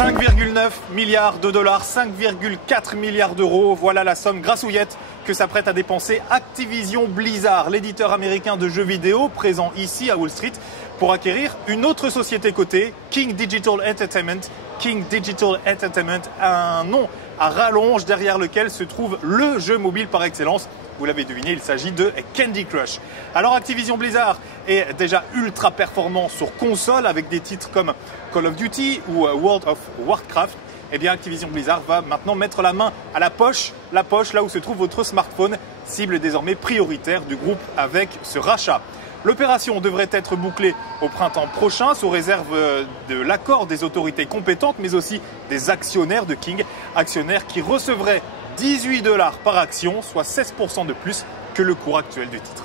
5,9 milliards de dollars, 5,4 milliards d'euros, voilà la somme grassouillette que s'apprête à dépenser Activision Blizzard, l'éditeur américain de jeux vidéo présent ici à Wall Street, pour acquérir une autre société cotée, King Digital Entertainment. King Digital Entertainment, un nom à rallonge derrière lequel se trouve le jeu mobile par excellence. Vous l'avez deviné, il s'agit de Candy Crush. Alors Activision Blizzard est déjà ultra performant sur console avec des titres comme Call of Duty ou World of Warcraft. Eh bien Activision Blizzard va maintenant mettre la main à la poche là où se trouve votre smartphone, cible désormais prioritaire du groupe avec ce rachat. L'opération devrait être bouclée au printemps prochain sous réserve de l'accord des autorités compétentes mais aussi des actionnaires de King, actionnaires qui recevraient 18 $ par action, soit 16% de plus que le cours actuel du titre.